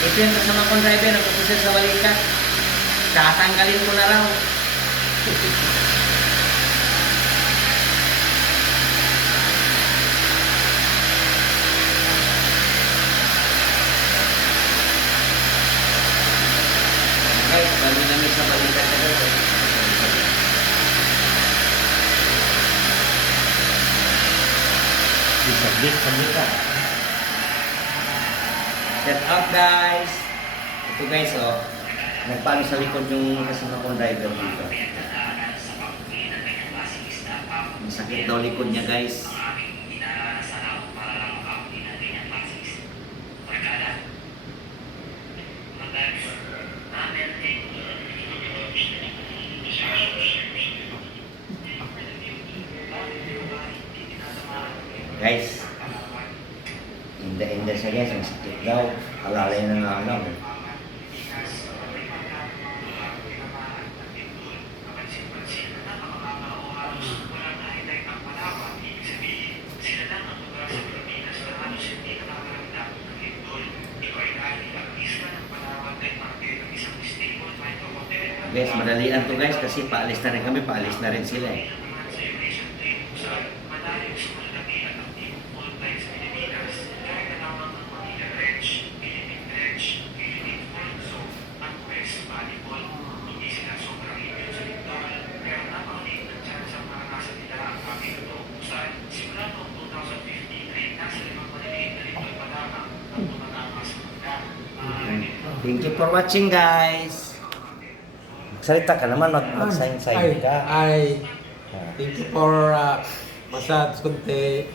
Ito yung kasama kong driver, nagpapusir sa balikat. Tatanggalin ko na raw. Guys, bali namin sa balikat na guys. Sabit ka. Set up guys. Ito guys oh. Nagpano sa likod yung kasama kong driver dito. Masakit daw likod niya guys. Guys, inda siya guys, masakit daw. Alalay na nga lang. Guys, madalian to guys kasi paalis na rin kami, paalis na rin sila eh. Thank you for watching guys. Salita ka naman, mag-sign ka. Thank you for massage kunti.